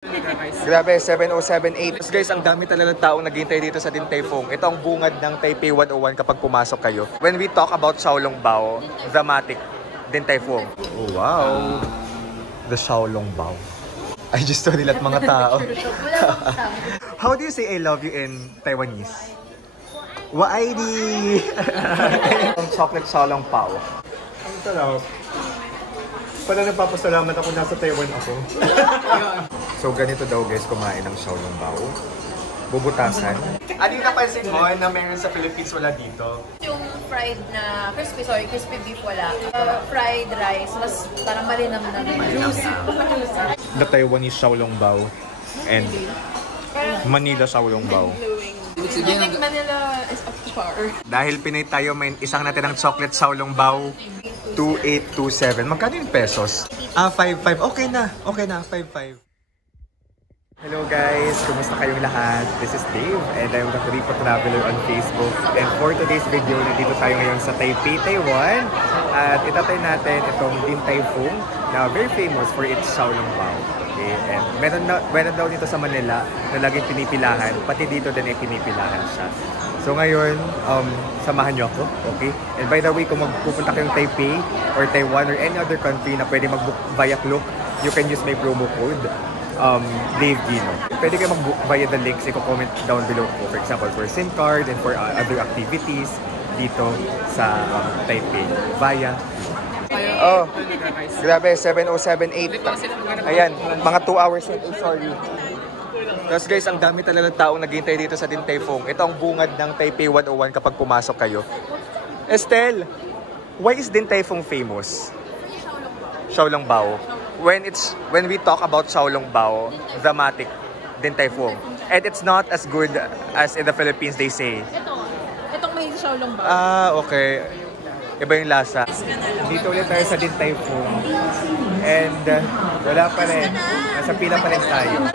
Grabe, 7078. Guys, ang dami talaga ng taong naghihintay dito sa Din Tai Fung. Ito ang bungad ng Taipei 101 kapag pumasok kayo. When we talk about Xiaolongbao, dramatic Din Tai Fung. Oh, wow. The Xiaolongbao. I just saw nila't mga tao. How do you say I love you in Taiwanese? Waidi! Chocolate Xiaolongbao. Ang sarap. Pala nagpapasalamat ako, nasa Taiwan ako. So ganito daw guys kumain ng Xiaolongbao. Bubutasan. Ano yung napansin mo na meron sa Philippines wala dito? Yung fried na crispy beef wala. Fried rice, mas parang malinam-nam. Juicy. The Taiwanese Xiaolongbao and Manila Xiaolongbao. I think Manila is up to par. Dahil Pinay tayo, may isang natin ng chocolate Xiaolongbao. 2827. Magkano yung pesos? 55. Okay na. Okay na. 55. Hello guys! Kumusta kayong lahat? This is Dave and I'm the Ripo Traveler on Facebook. And for today's video, nandito tayo ngayon sa Taipei, Taiwan. At itatay natin itong Din Tai Fung na very famous for its Xiaolongbao. Okay? And meron daw dito sa Manila na laging pinipilahan. Pati dito din ay pinipilahan siya. So ngayon, samahan nyo ako, okay? And by the way, kung magpupunta kayong Taipei or Taiwan or any other country na pwede mag-book via Klook, you can use my promo code, Dave Gino. Pwede kayo mag-book via the links, i-comment down below ko. For example, for SIM card and for other activities dito sa Taipei via Oh, grabe, 7078. Ayan, mga 2 hours. Oh, sorry. Tapos guys, ang dami talaga ng taong naghihintay dito sa Din Tai Fung. Ito ang bungad ng Taipei 101 kapag pumasok kayo. Estelle, why is Din Tai Fung famous? Xiaolongbao. When we talk about Xiaolongbao, dramatic Din Tai Fung. And it's not as good as in the Philippines, they say. Itong may Xiaolongbao. Ah, okay. Iba yung lasa. Dito ulit tayo sa Din Tai Fung. And wala pa rin. Nasa pila pa rin tayo.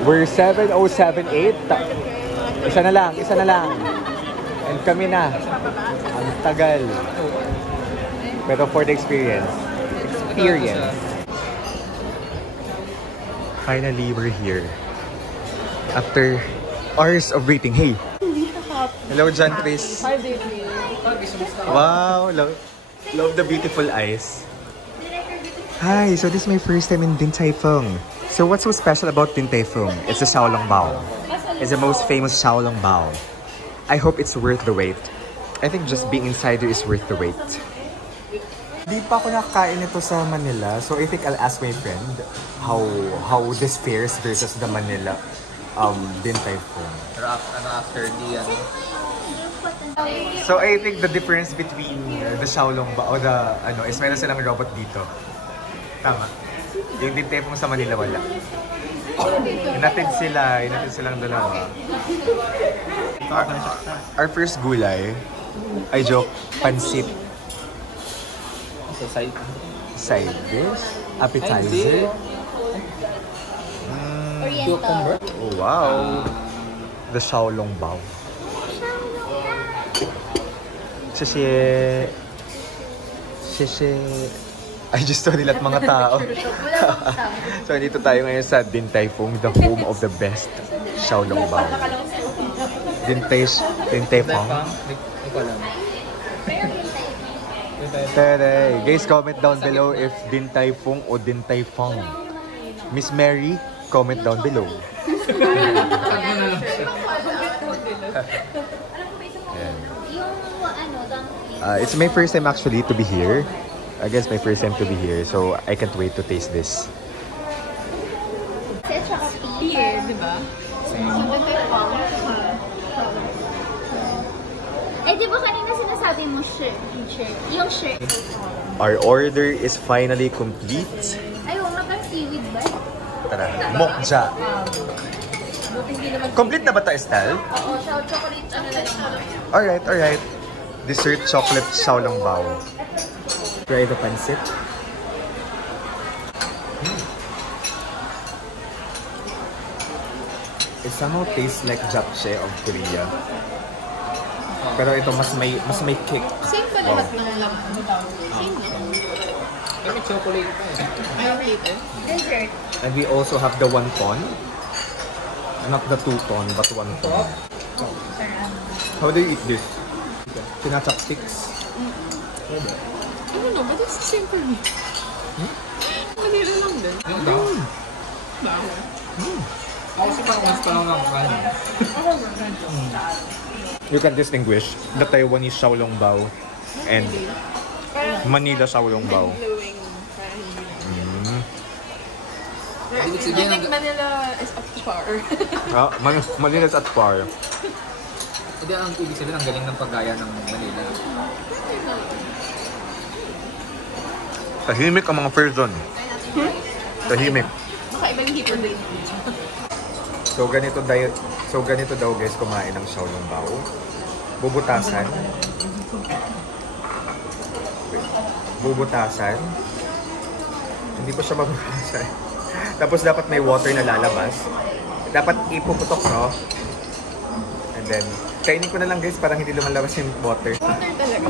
We're 7078. Isa na lang. And kami na. Ang tagal. Pero for the experience. Finally, we're here. After hours of waiting. Hey! Hello, John Chris. Hi, baby. Wow! Love the beautiful eyes. Hi! So this is my first time in Din Tai Fung. So what's so special about Din Tai Fung? It's the Xiaolongbao. It's the most famous Xiaolongbao. I hope it's worth the wait. I think just being inside there is worth the wait. Di pa ako nakakain ito sa Manila, so I think I'll ask my friend how this fares versus the Manila Din Tai Fung. After the So I think the difference between the Xiaolongbao is meron silang robot dito. Tama. Yung Din Tai Fung sa Manila wala. Inatid silang dalawa. Our first gulay, I joke, pansit. So Side dish, appetizer. Oriental. Oh wow. The Xiaolongbao. Xie. I just saw nila't mga tao. So, dito tayo ngayon sa Din Tai Fung, the home of the best Xiaolongbao. Din Tai Fung. Tere. Guys, comment down below if Din Tai Fung o Din Tai Fung. Miss Mary, comment down below. It's my first time actually to be here. I guess my first time to be here, so I can't wait to taste this. Here, di ba? Eh, di ba kanina sinasabi mo shirt? Yung shirt. Our order is finally complete. Ay, wala kang seaweed ba? Tara, mokja. Complete na ba ito, Estelle? Oo, chocolate ano na lang. Alright. Dessert chocolate Xiaolongbao. Try the pancit. It somehow tastes like japchae of Korea. Pero ito mas may kick. Same pa lahat ng laman. Same lang. May chocolate pa eh. Dessert. And we also have the wonton. Not the 2-ton, but wonton. How do you eat this? Pinachopsticks? I don't know, but it's the same for me. Manila lang din. Yung daw. Baho. Ako kasi parang mas parang lang kain. You can distinguish the Taiwanese Xiaolongbao and Manila Xiaolongbao. Glowing. I think Manila is up to par. Manila is at par. Hindi, ang ibig sabihin, ang galing ng paggaya ng Manila. Tahimik ang mga person. Tahimik. Baka ibang hipon din. So ganito daw guys kumain ng Xiaolongbao. Bubutasan. Bubutasan. Hindi pa siya mabutasan. Tapos dapat may water na lalabas. Dapat ipuputok, no? And then, kainin ko na lang guys, parang hindi lumalabas yung water. Water talaga.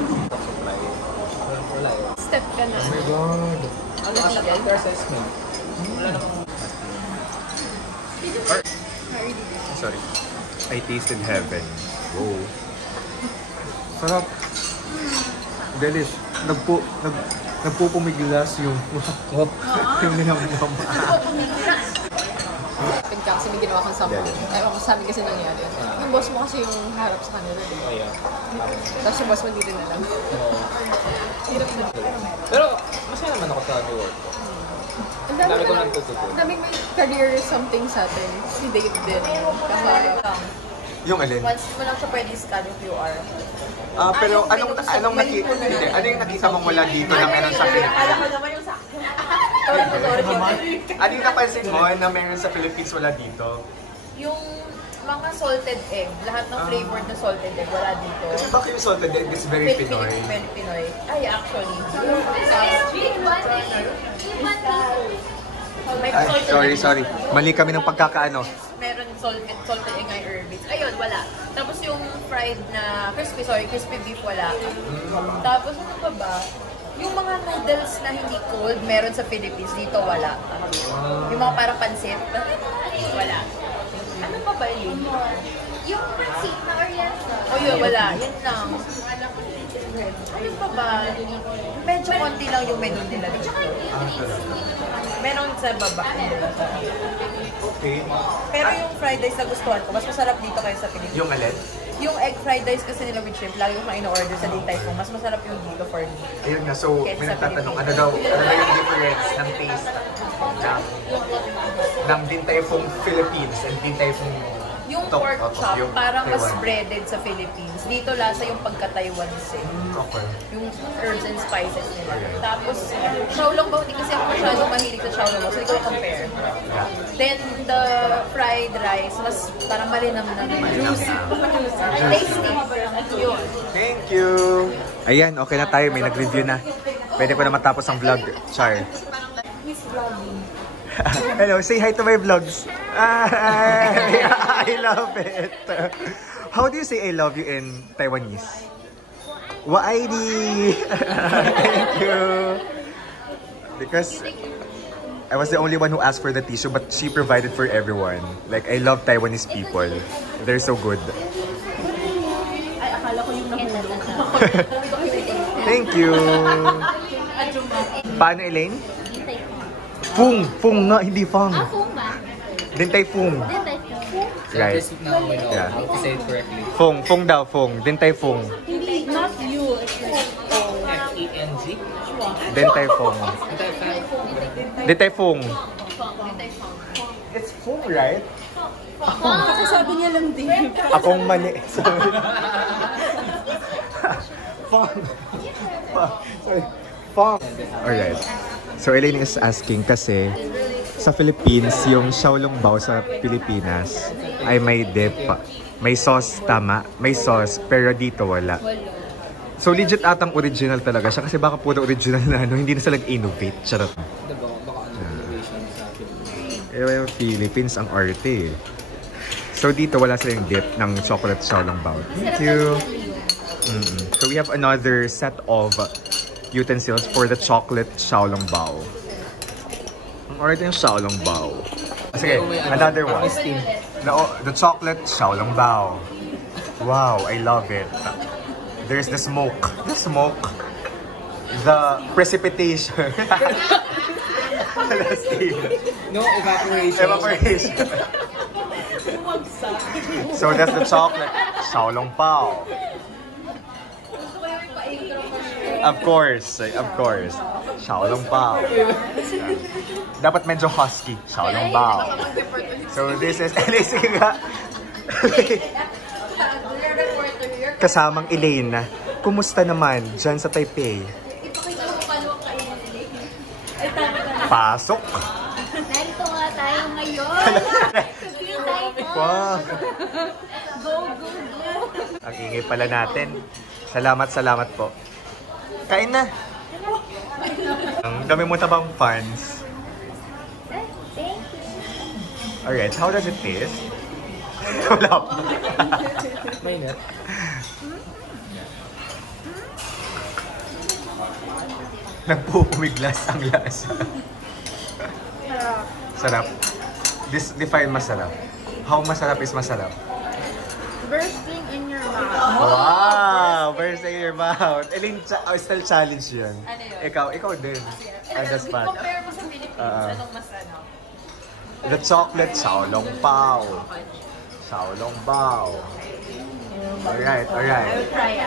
Step ka na. Oh my God! Ano ang exercise mo? Sorry. I tasted heaven. Whoa. Sarap. Delish. Nagpupumiglas yung yung ninamnam. Pinka kasi may ginawa kang sample. Ewan ko sa amin kasi nangyari. Yung boss mo kasi yung harap sa kanila. Kaya. Tapos yung boss mo hindi rin alam. Pero, masaya naman ako sa New York. Ang Dami ko nang tututo. Ang daming may career something sa atin. Si Dave din. Yung alin? Once mo lang siya pwede scan yung QR. Pero anong yung nakita mong wala dito na meron sa Philippines? Alam mo naman yung sa akin. Sorry. Ano yung napansin mo na meron sa Philippines wala dito? Yung mga salted egg, lahat ng flavored na salted egg, wala dito. Kasi baka yung salted egg is very Pinoy. Very Pinoy. Ay, actually. May salted egg. Sorry. Mali kami ng pagkakaano. Meron salted egg na herbs. Ayun, wala. Tapos yung fried na crispy beef, wala. Tapos ano pa ba? Yung mga noodles na hindi cold, meron sa Philippines. Dito, wala. Yung mga parang pansit, wala. Ano pa ba yun? Yung pansit na oriental. O yun, wala. Yan lang. Ano pa ba? Medyo konti lang yung menu nila dito. Meron sa baba. Okay. Pero yung fried rice na gustuhan ko, mas masarap dito kaysa sa Pilipinas. Yung alin? Yung egg fried rice kasi nila with shrimp, lagi ko na in-order sa Din Tai Fung. Mas masarap yung dito for me. Ayun nga, so may nagtatanong, ano daw yung difference ng taste ng Din Tai Fung Philippines and Din Tai Fung Yung pork chop, yung parang mas Taiwan. breaded sa Philippines. Dito lasa yung pagka-Taiwanese eh. Okay. Yung herbs and spices nila. Tapos, Xiaolongbao, hindi kasi ako masyadong mahilig sa Xiaolongbao, so hindi ko compare. Then, the fried rice, mas parang malinamnam. Juicy. Tasty. Yun. Thank you! Ayan, okay na tayo. May nag-review na. Pwede ko na matapos ang vlog. Char. Hello, say hi to my vlogs. I love it. How do you say I love you in Taiwanese? Wa'aidi. Thank you. Because I was the only one who asked for the tissue, but she provided for everyone. Like, I love Taiwanese people. They're so good. Ay, akala ko yung nahulog. Thank you. Paano, Elaine? Fung nga, hindi Fung. Fung ba? Din Tai Fung. Din Tai Fung? Right. Just now, Yeah. how to say it correctly. Fung daw, Fung. Din Tai Fung. Hindi, not you. F-E-N-G? Din Tai Fung. Din Tai Fung. It's Fung, right? Kasi sabi niya lang din. Akong mali. Sorry. Fung. Sorry. Fung. Alright. So Elaine is asking kasi sa Philippines, yung Xiaolongbao sa Pilipinas ay may dip. May sauce, tama? May sauce, pero dito wala. So legit atang original talaga siya kasi baka puro original na ano, hindi na sila nag-innovate. Charot. Diba? Baka ano innovation sa Philippines. Yung Philippines ang arte eh. So dito wala silang dip ng chocolate Xiaolongbao. Thank you. So we have another set of utensils for the chocolate xiaolongbao. Alright yung xiaolongbao. Sige, another one. The chocolate xiaolongbao. Wow, I love it. There's the smoke. The smoke. The precipitation. The steam. No evaporation. Evaporation. So that's the chocolate xiaolongbao. Of course. Xiaolongbao. Dapat medyo husky. Xiaolongbao. So this is... Sige nga. Kasamang Elaine. Kumusta naman dyan sa Taipei? Pasok. Narito nga tayo ngayon. Wow. Go, go, go. Ang ingay pala natin. Salamat po. Kain na. Ang dami mo tabang fans. Thank you. Alright, how does it taste? Wala pa. Mainit. Nagpupumiglas ang lasa. Sarap. Define masarap. How masarap is masarap? Bursting in your mouth. Wow! Bursting in your mouth. Elaine, still challenge yun. Ano yun? Ikaw din. On the spot. Compare mo sa Philippines, anong mas ano? The chocolate xiaolongbao. Xiaolongbao. Alright. I'll try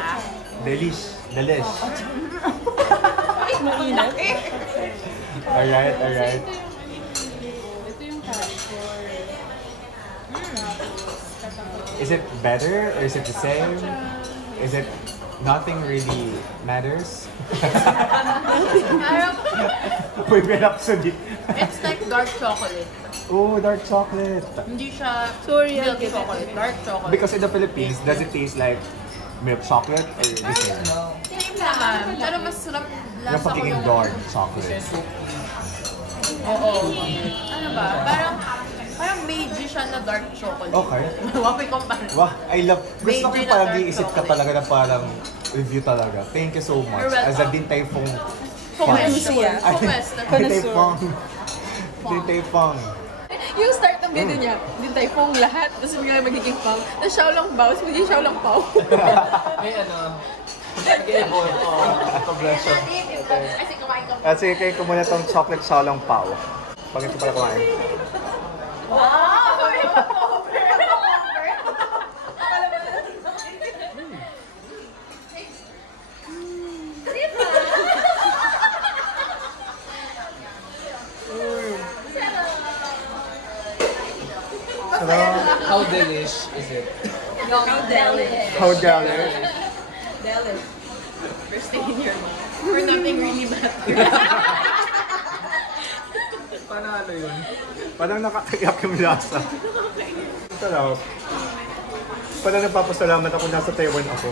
Delish. Alright. Ito yung character. Is it better or is it the same? Is it nothing really matters? Boyfriend Rhapsody. It's like dark chocolate. Oh, dark chocolate. Hindi siya Sorry, milk I'll give it. chocolate. Dark chocolate. Because in the Philippines, does it taste like milk chocolate or the same? Same naman. Pero mas sarap Yung lasa ko pagiging yung... dark chocolate. Oo. Ano ba? Parang Meiji siya na dark chocolate. Okay. Wapoy compare. Wow, I love. Gusto ko Meiji na parang dark iisip ka chocolate. talaga na parang review talaga. Thank you so much. You're welcome. As a Din Tai Fung Connoisseur. Ay, Connoisseur. Din Tai Fung. Din Tai Fung. Yung start ng video niya, din tayo pong lahat, tapos bigla magiging pang. Tapos Xiaolongbao, tapos magiging Xiaolongbao. May ano. Nag-evolve ko. Progression. Kasi kumain ka. At sige, kayo ko muna tong chocolate xiaolongbao. Pag ito pala kumain. How delish is it? How delish. Delish. First thing in your mouth. Or nothing really matters. Panalo yun. Parang nakakaiyak yung lasa. Sarap. Parang nagpapasalamat ako nasa Taiwan ako.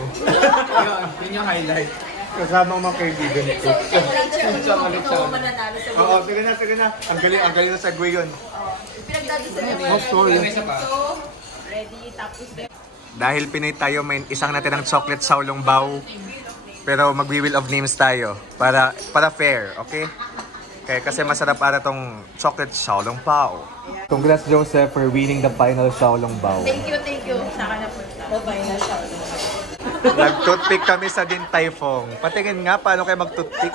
Yun yung highlight. Kasama ang mga kaibigan ko. Chocolate siya. Oo, sige na. Ang galing na segue yun. Pinagdadasal Oh, sorry. May isa pa. ready, tapos din. Dahil Pinoy tayo, may isang natirang chocolate xiaolongbao. Pero mag-wheel of names tayo. Para fair, okay? Kasi masarap para tong chocolate xiaolongbao. Congrats, Joseph, for winning the final xiaolongbao. Thank you. Saka na punta. Final shout. Nag-toothpick kami sa Din Tai Fung. Patingin nga paano kayo mag-toothpick.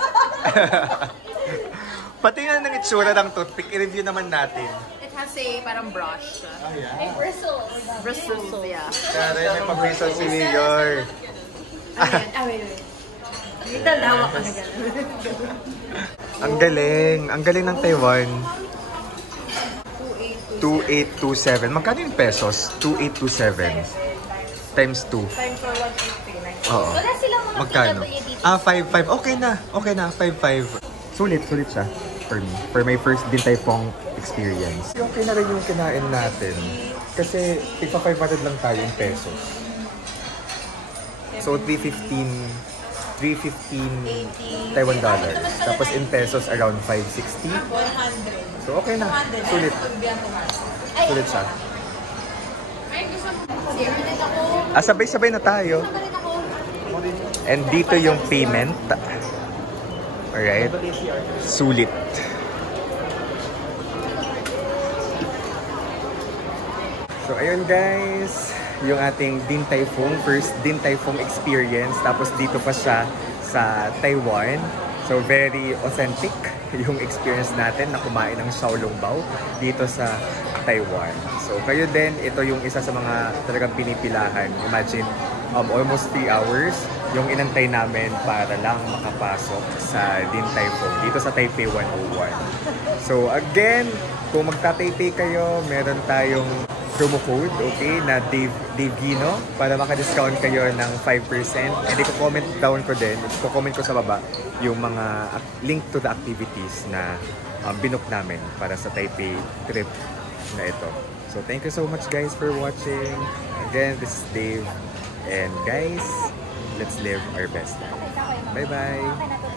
Patingin ng itsura ng toothpick. I-review naman natin. It has a parang brush. Ah, yeah. May bristles. Bristles, yeah. Kaya may pag-bristles si Mayor. Wait. Ito, dawa ka na gano'n. Ang galing. Ang galing ng Taiwan. 2827. Magkano yung pesos? 2827. Times 2. Time for 150. Oo. Wala silang mga Magkano? PWD. 5.5. Okay na. 5.5. Sulit siya for me. For my first Din Tai Fung experience. Okay na rin yung kinain natin. Kasi tipa 500 lang tayo yung pesos. So 315 Taiwan dollars. Tapos in pesos around 560. 100. So okay na. Sulit. Sulit siya. Serious ako. Sabay-sabay na tayo. Galit ako. And dito yung payment. Alright. Sulit. So ayun guys, yung ating Din Tai Fung, first Din Tai Fung experience. Tapos dito pa siya sa Taiwan. So very authentic yung experience natin na kumain ng xiaolongbao dito sa Taiwan. So kayo din, ito yung isa sa mga talagang pinipilahan. Imagine, almost 3 hours yung inantay namin para lang makapasok sa Din Tai Fung dito sa Taipei 101. So again, kung magta-Taipei kayo, meron tayong promo code, okay, na Dave Gino para maka-discount kayo ng 5%. And i-comment down ko din, i-comment ko sa baba yung mga link to the activities na binook namin para sa Taipei trip na ito. So thank you so much guys for watching. Again, this is Dave. And guys, let's live our best life. Bye-bye!